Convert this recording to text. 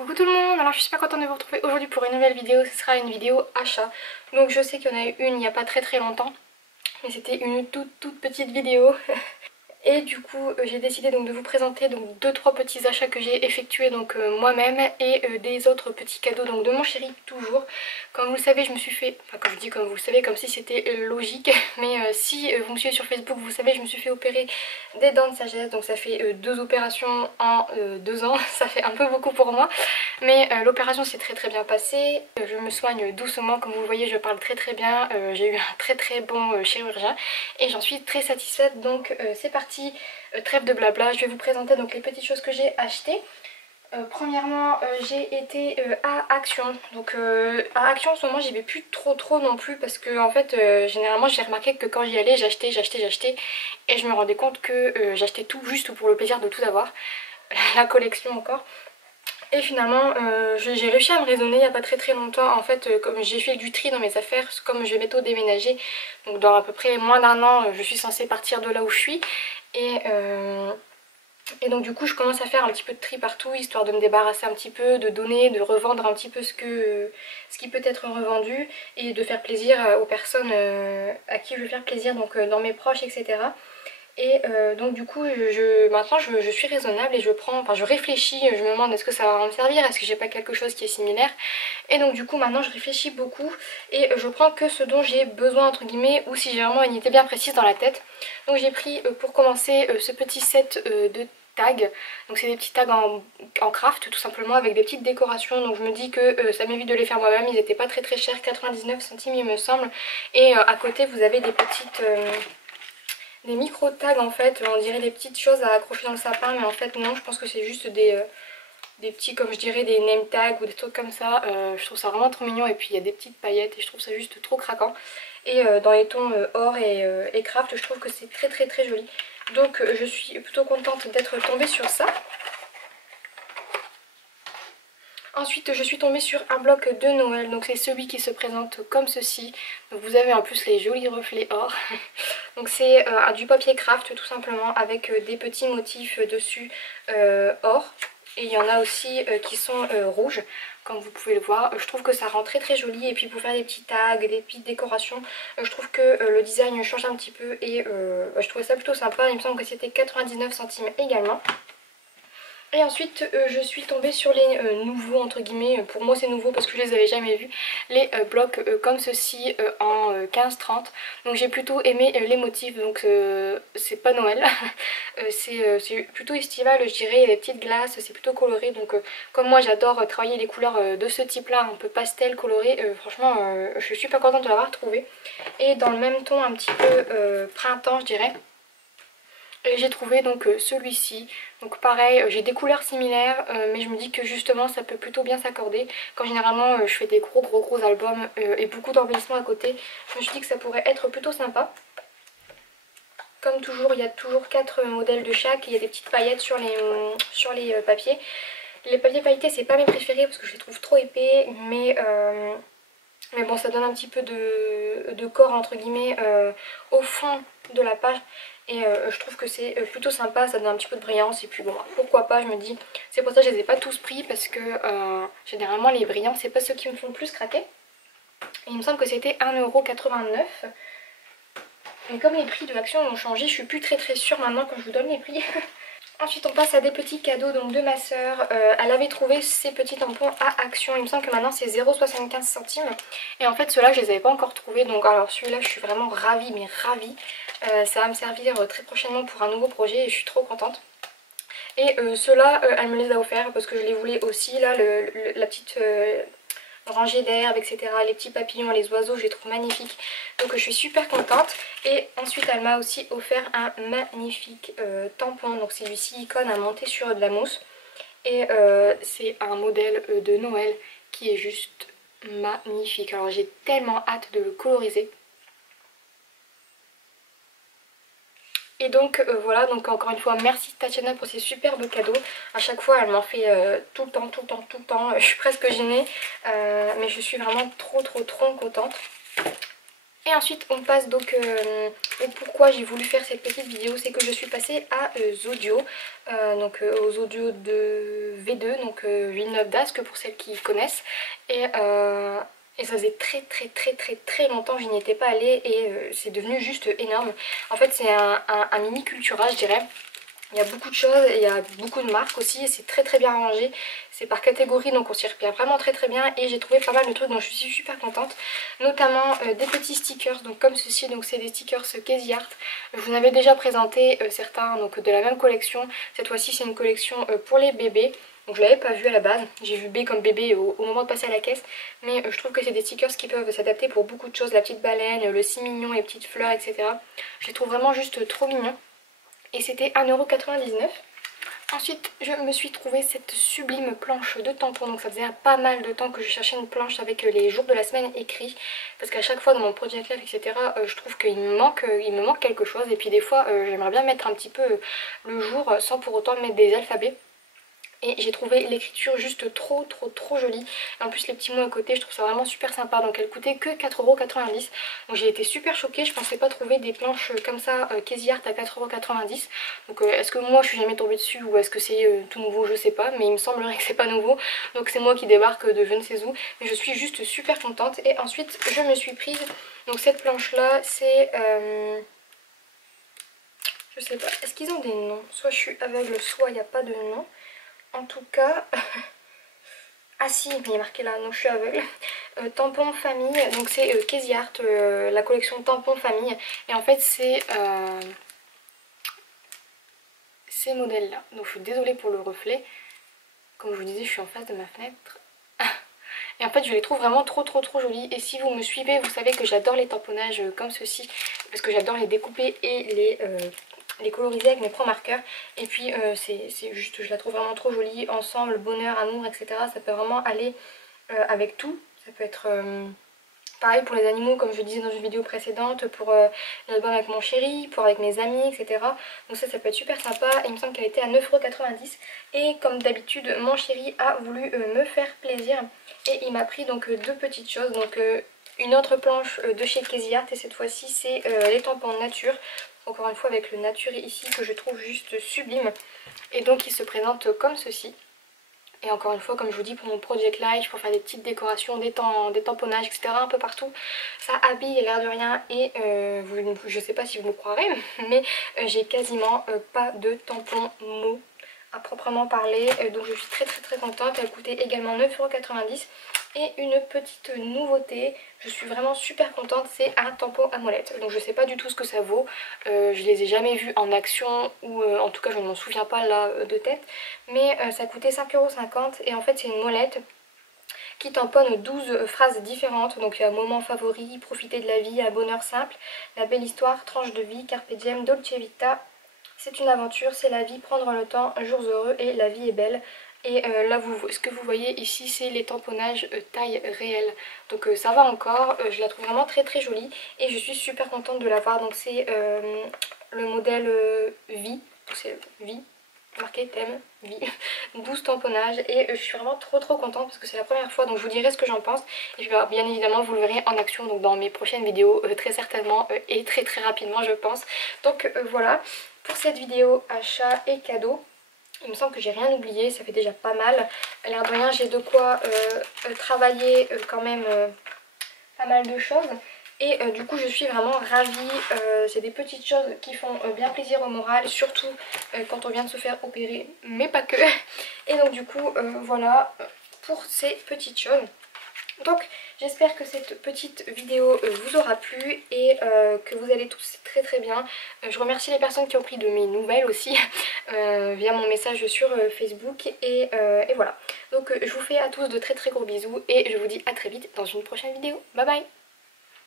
Coucou tout le monde, alors je suis super contente de vous retrouver aujourd'hui pour une nouvelle vidéo. Ce sera une vidéo achat. Donc je sais qu'il y en a eu une il n'y a pas très longtemps, mais c'était une toute petite vidéo. Et du coup j'ai décidé donc de vous présenter donc 2-3 petits achats que j'ai effectués donc moi-même et des autres petits cadeaux donc de mon chéri toujours. Comme vous le savez, je me suis fait, enfin quand je dis comme vous le savez, comme si c'était logique, mais si vous me suivez sur Facebook, vous savez, je me suis fait opérer des dents de sagesse, donc ça fait 2 opérations en 2 ans, ça fait un peu beaucoup pour moi, mais l'opération s'est très bien passée. Je me soigne doucement, comme vous le voyez, je parle très bien, j'ai eu un très bon chirurgien et j'en suis très satisfaite. Donc c'est parti, trêve de blabla, je vais vous présenter donc les petites choses que j'ai achetées. Premièrement j'ai été à Action, donc à Action en ce moment j'y vais plus trop non plus parce que en fait généralement j'ai remarqué que quand j'y allais j'achetais et je me rendais compte que j'achetais tout juste pour le plaisir de tout avoir, la collection encore. Et finalement j'ai réussi à me raisonner il n'y a pas très longtemps. En fait comme j'ai fait du tri dans mes affaires, comme je vais bientôt déménager, donc dans à peu près moins d'un an je suis censée partir de là où je suis et donc du coup je commence à faire un petit peu de tri partout, histoire de me débarrasser un petit peu, de donner, de revendre un petit peu ce qui peut être revendu et de faire plaisir aux personnes à qui je veux faire plaisir, donc dans mes proches, etc. Et donc du coup maintenant je suis raisonnable et je réfléchis, je me demande est-ce que ça va me servir, est-ce que j'ai pas quelque chose qui est similaire. Et donc du coup maintenant je réfléchis beaucoup et je prends que ce dont j'ai besoin entre guillemets, ou si j'ai vraiment une idée bien précise dans la tête. Donc j'ai pris pour commencer ce petit set de tags. Donc c'est des petits tags en craft tout simplement, avec des petites décorations. Donc je me dis que ça m'évite de les faire moi-même, ils étaient pas très chers, 99 centimes il me semble. Et à côté vous avez des petites... des micro tags en fait, on dirait des petites choses à accrocher dans le sapin, mais en fait non, je pense que c'est juste des petits, comme je dirais, des name tags ou des trucs comme ça. Je trouve ça vraiment trop mignon, et puis il y a des petites paillettes et je trouve ça juste trop craquant. Et dans les tons or et craft, je trouve que c'est très joli. Donc je suis plutôt contente d'être tombée sur ça. Ensuite je suis tombée sur un bloc de Noël, donc c'est celui qui se présente comme ceci. Donc vous avez en plus les jolis reflets or. Donc c'est du papier craft tout simplement, avec des petits motifs dessus or. Et il y en a aussi qui sont rouges, comme vous pouvez le voir. Je trouve que ça rend très joli, et puis pour faire des petits tags, des petites décorations, je trouve que le design change un petit peu et je trouvais ça plutôt sympa. Il me semble que c'était 99 centimes également. Et ensuite je suis tombée sur les nouveaux entre guillemets, pour moi c'est nouveau parce que je les avais jamais vus, les blocs comme ceci en 15-30. Donc j'ai plutôt aimé les motifs, donc c'est pas Noël, c'est plutôt estival je dirais, il y a des petites glaces, c'est plutôt coloré. Donc comme moi j'adore travailler les couleurs de ce type là, un peu pastel coloré, franchement je suis super contente de l'avoir trouvé. Et dans le même ton un petit peu printemps je dirais. Et j'ai trouvé donc celui-ci. Donc pareil, j'ai des couleurs similaires, mais je me dis que justement ça peut plutôt bien s'accorder. Quand généralement je fais des gros albums et beaucoup d'embellissements à côté, je me suis dit que ça pourrait être plutôt sympa. Comme toujours, il y a toujours 4 modèles de chaque, et il y a des petites paillettes sur les papiers. Les papiers pailletés c'est pas mes préférés parce que je les trouve trop épais, mais bon, ça donne un petit peu de corps entre guillemets au fond de la page. Et je trouve que c'est plutôt sympa, ça donne un petit peu de brillance. Et puis bon, pourquoi pas, je me dis. C'est pour ça que je les ai pas tous pris, parce que généralement les brillants c'est pas ceux qui me font le plus craquer. Et il me semble que c'était 1,89 €. Mais comme les prix de l'Action ont changé, je suis plus très sûre maintenant quand je vous donne les prix. Ensuite on passe à des petits cadeaux donc de ma soeur. Elle avait trouvé ces petits tampons à Action, il me semble que maintenant c'est 0,75 centimes. Et en fait ceux-là je les avais pas encore trouvés, donc alors celui-là je suis vraiment ravie, mais ravie. Ça va me servir très prochainement pour un nouveau projet et je suis trop contente. Et ceux-là elle me les a offerts parce que je les voulais aussi, là la petite rangée d'herbes, etc. Les petits papillons, les oiseaux, je les trouve magnifiques. Donc je suis super contente. Et ensuite elle m'a aussi offert un magnifique tampon. Donc c'est du silicone à monter sur de la mousse. Et c'est un modèle de Noël qui est juste magnifique. Alors j'ai tellement hâte de le coloriser. Et donc voilà, donc encore une fois merci Tatiana pour ces superbes cadeaux. À chaque fois elle m'en fait tout le temps. Je suis presque gênée, mais je suis vraiment trop contente. Et ensuite on passe donc au pourquoi j'ai voulu faire cette petite vidéo, c'est que je suis passée à Zodio, aux audios de V2, donc Villeneuve d'Ascq pour celles qui connaissent. Et ça faisait très longtemps que je n'y étais pas allée et c'est devenu juste énorme. En fait c'est un mini Cultura je dirais. Il y a beaucoup de choses et il y a beaucoup de marques aussi et c'est très bien rangé. C'est par catégorie donc on s'y repère vraiment très bien et j'ai trouvé pas mal de trucs dont je suis super contente. Notamment des petits stickers donc comme ceci, donc c'est des stickers Casey Art. Je vous en avais déjà présenté certains donc de la même collection. Cette fois-ci c'est une collection pour les bébés. Donc je l'avais pas vu à la base, j'ai vu B comme bébé au moment de passer à la caisse. Mais je trouve que c'est des stickers qui peuvent s'adapter pour beaucoup de choses. La petite baleine, le si mignon, les petites fleurs, etc. Je les trouve vraiment juste trop mignons. Et c'était 1,99 €. Ensuite je me suis trouvé cette sublime planche de tampons. Donc ça faisait pas mal de temps que je cherchais une planche avec les jours de la semaine écrits. Parce qu'à chaque fois dans mon Project Life etc. Je trouve qu'il me manque quelque chose. Et puis des fois j'aimerais bien mettre un petit peu le jour sans pour autant mettre des alphabets. Et j'ai trouvé l'écriture juste trop jolie. Et en plus les petits mots à côté je trouve ça vraiment super sympa. Donc elle coûtait que 4,90 €. Donc j'ai été super choquée, je pensais pas trouver des planches comme ça Casey Art à 4,90 €. Donc est-ce que moi je suis jamais tombée dessus ou est-ce que c'est tout nouveau, je sais pas. Mais il me semblerait que c'est pas nouveau. Donc c'est moi qui débarque de je ne sais où. Mais je suis juste super contente. Et ensuite je me suis prise donc cette planche là c'est... je sais pas, est-ce qu'ils ont des noms? Soit je suis aveugle soit il n'y a pas de nom. En tout cas, ah si, il est marqué là, non je suis aveugle. Tampon famille, donc c'est Casey Art, la collection tampon famille. Et en fait c'est ces modèles là. Donc je suis désolée pour le reflet. Comme je vous disais, je suis en face de ma fenêtre. Et en fait je les trouve vraiment trop jolis. Et si vous me suivez, vous savez que j'adore les tamponnages comme ceci. Parce que j'adore les découper et les coloriser avec mes pro-marqueurs. Et puis c'est juste, je la trouve vraiment trop jolie. Ensemble, bonheur, amour, etc. Ça peut vraiment aller avec tout. Ça peut être pareil pour les animaux comme je disais dans une vidéo précédente. Pour l'album avec mon chéri, pour avec mes amis, etc. Donc ça peut être super sympa. Et il me semble qu'elle était à 9,90 €. Et comme d'habitude mon chéri a voulu me faire plaisir. Et il m'a pris donc deux petites choses. Donc une autre planche de chez Casey Art. Et cette fois-ci c'est les tampons nature. Encore une fois avec le nature ici que je trouve juste sublime. Et donc il se présente comme ceci. Et encore une fois comme je vous dis pour mon Project Life, pour faire des petites décorations, des tamponnages etc. un peu partout. Ça habille l'air de rien et je sais pas si vous me croirez mais j'ai quasiment pas de tampons mou à proprement parler. Donc je suis très contente. Elle coûtait également 9,90 €. Et une petite nouveauté, je suis vraiment super contente, c'est un tampon à molette. Donc je sais pas du tout ce que ça vaut, je les ai jamais vus en action ou en tout cas je ne m'en souviens pas là de tête. Mais ça coûtait 5,50 € et en fait c'est une molette qui tamponne 12 phrases différentes. Donc il y a moment favori, profiter de la vie, un bonheur simple, la belle histoire, tranche de vie, carpe diem, dolce vita. C'est une aventure, c'est la vie, prendre le temps, jours heureux et la vie est belle. Et là ce que vous voyez ici c'est les tamponnages taille réelle. Donc ça va encore, je la trouve vraiment très jolie et je suis super contente de l'avoir. Donc c'est le modèle Vie, c'est Vie, marqué thème, Vie, 12 tamponnages et je suis vraiment trop contente parce que c'est la première fois. Donc je vous dirai ce que j'en pense et puis bien évidemment vous le verrez en action donc dans mes prochaines vidéos très certainement et très rapidement je pense. Donc voilà pour cette vidéo achat et cadeau. Il me semble que j'ai rien oublié, ça fait déjà pas mal. L'air de rien, j'ai de quoi travailler quand même pas mal de choses. Et du coup je suis vraiment ravie, c'est des petites choses qui font bien plaisir au moral, surtout quand on vient de se faire opérer, mais pas que. Et donc du coup voilà pour ces petites choses. Donc j'espère que cette petite vidéo vous aura plu et que vous allez tous très bien. Je remercie les personnes qui ont pris de mes nouvelles aussi via mon message sur Facebook et voilà. Donc je vous fais à tous de très gros bisous et je vous dis à très vite dans une prochaine vidéo. Bye bye.